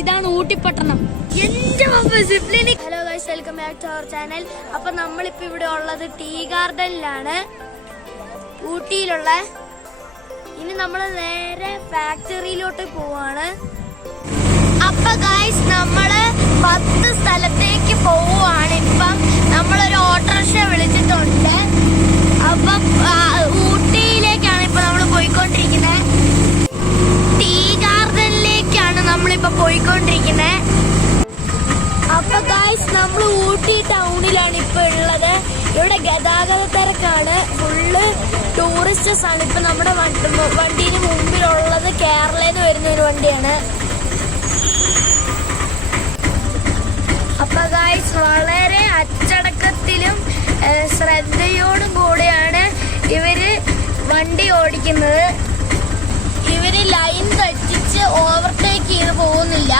ഇതാണ് ഊട്ടിപ്പട്ടണം. Hello guys, welcome back to our channel. അപ്പൊ നമ്മളിപ്പോ ഇവിടെ ഉള്ളത് ടീ ഗാർഡനിലാണ്, ഊട്ടിയിലുള്ള. ഇനി നമ്മൾ നേരെ ഫാക്ടറിയിലോട്ട് പോവാണ്. അപ്പൊ ഗൈസ് നമ്മള് 10 സ്ഥലത്തേക്ക് പോവുകയാണ്. ഇപ്പം നമ്മളൊരു ഓട്ടോറിക്ഷ വിളിച്ചിട്ടുണ്ട്. അപ്പം ഊട്ടിയിലേക്കാണ് ഇപ്പൊ നമ്മൾ പോയിക്കൊണ്ടിരിക്കുന്നത്. ടീ ഗാർഡനിലേക്കാണ് നമ്മളിപ്പോ പോയിക്കൊണ്ടിരിക്കുന്നത്. അപ്പൊ ഗൈസ് നമ്മൾ ഊട്ടി ടൗണിലാണ് ഇപ്പൊ ഉള്ളത്. ഇവിടെ ഗതാഗത തിരക്കാണ്, ഫുള്ള് ടൂറിസ്റ്റേഴ്സ് ആണ്. ഇപ്പൊ നമ്മുടെ വണ്ടിന് മുമ്പിലുള്ളത് കേരളയിൽ നിന്ന് വരുന്ന ഒരു വണ്ടിയാണ്. അപ്പൊ ഗൈസ് വളരെ അച്ചടക്കത്തിലും ശ്രദ്ധയോടും കൂടെയാണ് ഇവര് വണ്ടി ഓടിക്കുന്നത്. ഇവര് ലൈൻ തെറ്റിച്ച് ഓവർടേക്ക് ചെയ്ത് പോകുന്നില്ല.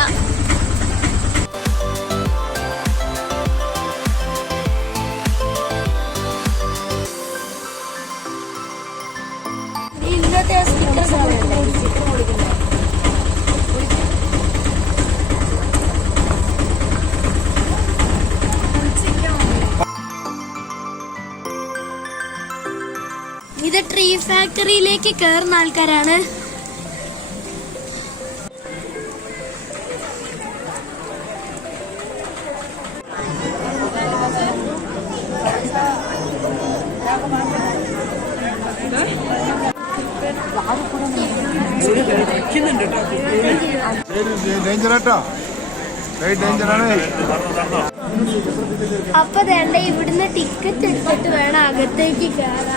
ഇന്നത്തെ സ്റ്റിക്കേഴ്സ് ഇത് ട്രീ ഫാക്ടറിയിലേക്ക് കയറുന്ന ആൾക്കാരാണ്. അപ്പൊ വേണ്ട, ഇവിടുന്ന് ടിക്കറ്റ് എടുത്തിട്ട് വേണം അകത്തേക്ക് കയറാൻ.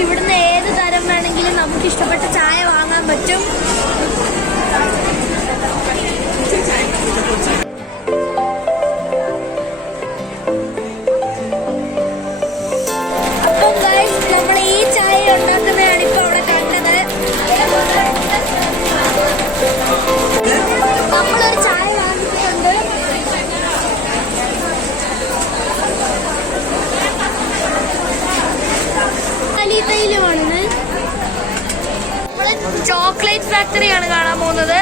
ഇവിടുന്ന് ഏത് തരം വേണമെങ്കിലും നമുക്ക് ഇഷ്ടപ്പെട്ട ചായ വാങ്ങാൻ പറ്റും. അപ്പം ഗൈസ് നമ്മൾ ഈ ചായ ഉണ്ടാക്കുന്നതാണ് ഇപ്പൊ അവിടെ കണ്ടത്. നമ്മളൊരു ചായ വാങ്ങിയിട്ടുണ്ട്. തൈലമാണ് ഫാക്ടറിയാണ് കാണാൻ പോകുന്നത്.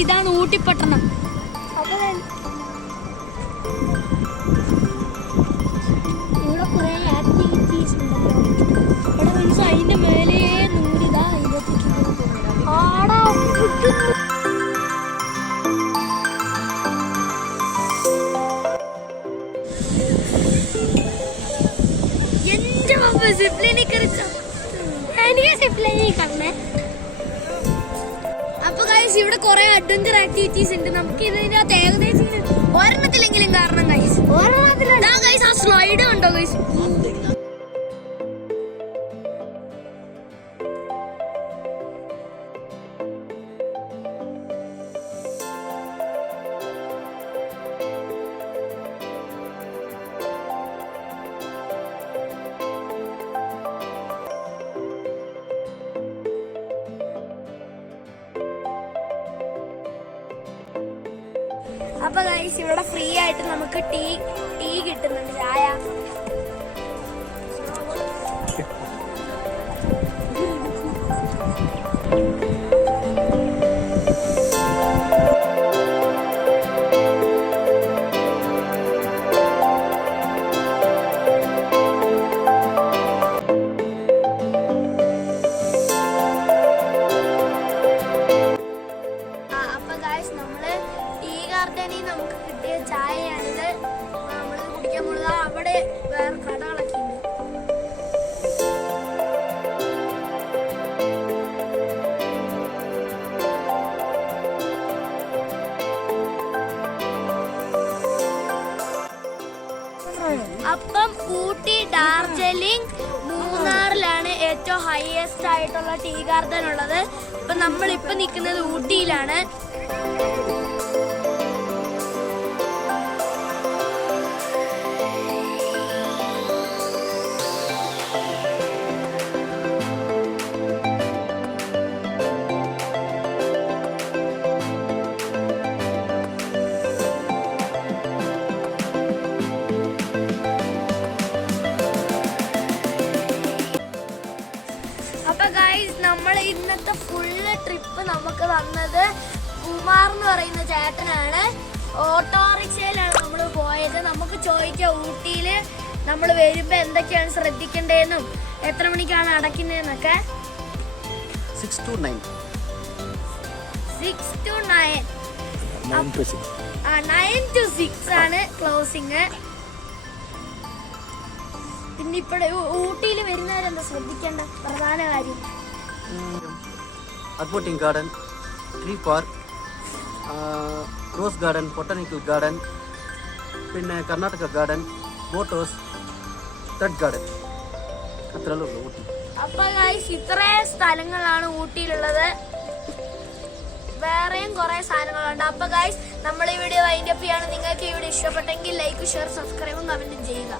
ഇതാണ് ഊട്ടിപ്പട്ടണം. ഇവിടെ കുറെ ആക്ടിവിറ്റീസ് ഉണ്ടല്ലോ. ഇവിടെ മീൻസ് അതിന്റെ മേലെ നൂരിതാ ഇതിലേക്ക് ആടാ എന്റെ പപ്പ സിപ്ലൈനിൽ കറിച്ചോ. എനിക്ക് സിപ്ലൈനിൽ കറണേ. അപ്പൊ ഗൈസ് ഇവിടെ കുറെ അഡ്വഞ്ചർ ആക്ടിവിറ്റീസ് ഉണ്ട്. നമുക്ക് ഇതിനകത്ത് ഏകദേശം ഒരെണ്ണത്തിലെങ്കിലും കാരണം ഗൈസ് ആ സ്ലൈഡ് ഉണ്ടോ ഗൈസ്. അപ്പൊ ഗൈസ് ഇവിടെ ഫ്രീ ആയിട്ട് നമുക്ക് ടീ കിട്ടുന്നുണ്ട്, ചായ. നമുക്ക് കിട്ടിയ ചായയാണിത്. നമ്മൾ കുടിക്കാൻ പോകുന്നത് അവിടെ വേറെ കടകളൊക്കെ ഉണ്ട്. അപ്പം ഊട്ടി, ഡാർജിലിംഗ്, മൂന്നാറിലാണ് ഏറ്റവും ഹൈയസ്റ്റ് ആയിട്ടുള്ള ടീ ഗാർഡൻ ഉള്ളത്. ഇപ്പൊ നമ്മളിപ്പോ നിൽക്കുന്നത് ഊട്ടിയിലാണ്. നമ്മൾ ഇന്നത്തെ ഫുള്ള് ട്രിപ്പ് നമുക്ക് തന്നത് കുമാർ എന്ന് പറയുന്ന ചേട്ടനാണ്. ഓട്ടോറിക്ഷയിലാണ് നമ്മൾ പോയത്. നമുക്ക് ചോദിക്കാം ഊട്ടിയിൽ നമ്മൾ വരുമ്പോൾ എന്തൊക്കെയാണ് ശ്രദ്ധിക്കേണ്ടതെന്നും എത്ര മണിക്കാണ് അടയ്ക്കുന്നതെന്നൊക്കെ. 6 to 9 to 6 ആണ് ക്ലോസിങ്. പിന്നെ ഇപ്പോഴേ ഊട്ടിയിൽ വരുന്നവരെന്താ ശ്രദ്ധിക്കേണ്ട പ്രധാന കാര്യം? Adboting garden, tree park, rose garden, botanical garden, പിന്നെ കർണാടക ഗാർഡൻ, ബോട്ട് ഹൗസ്, തട്ട് ഗാർഡൻ. അത്രയുള്ള ഊട്ടി. അപ്പൊ ഗൈസ് ഇത്രയും സ്ഥലങ്ങളാണ് ഊട്ടിയിലുള്ളത്. വേറെയും കുറെ സാധനങ്ങളുണ്ട്. അപ്പൊ ഗൈസ് നമ്മൾ ഈ വീഡിയോ വൈൻഡ് അപ്പ് ചെയ്യാണ്. നിങ്ങൾക്ക് ഈ വീഡിയോ ഇഷ്ടപ്പെട്ടെങ്കിൽ ലൈക്ക്, ഷെയർ, സബ്സ്ക്രൈബും കമന്റും ചെയ്യുക.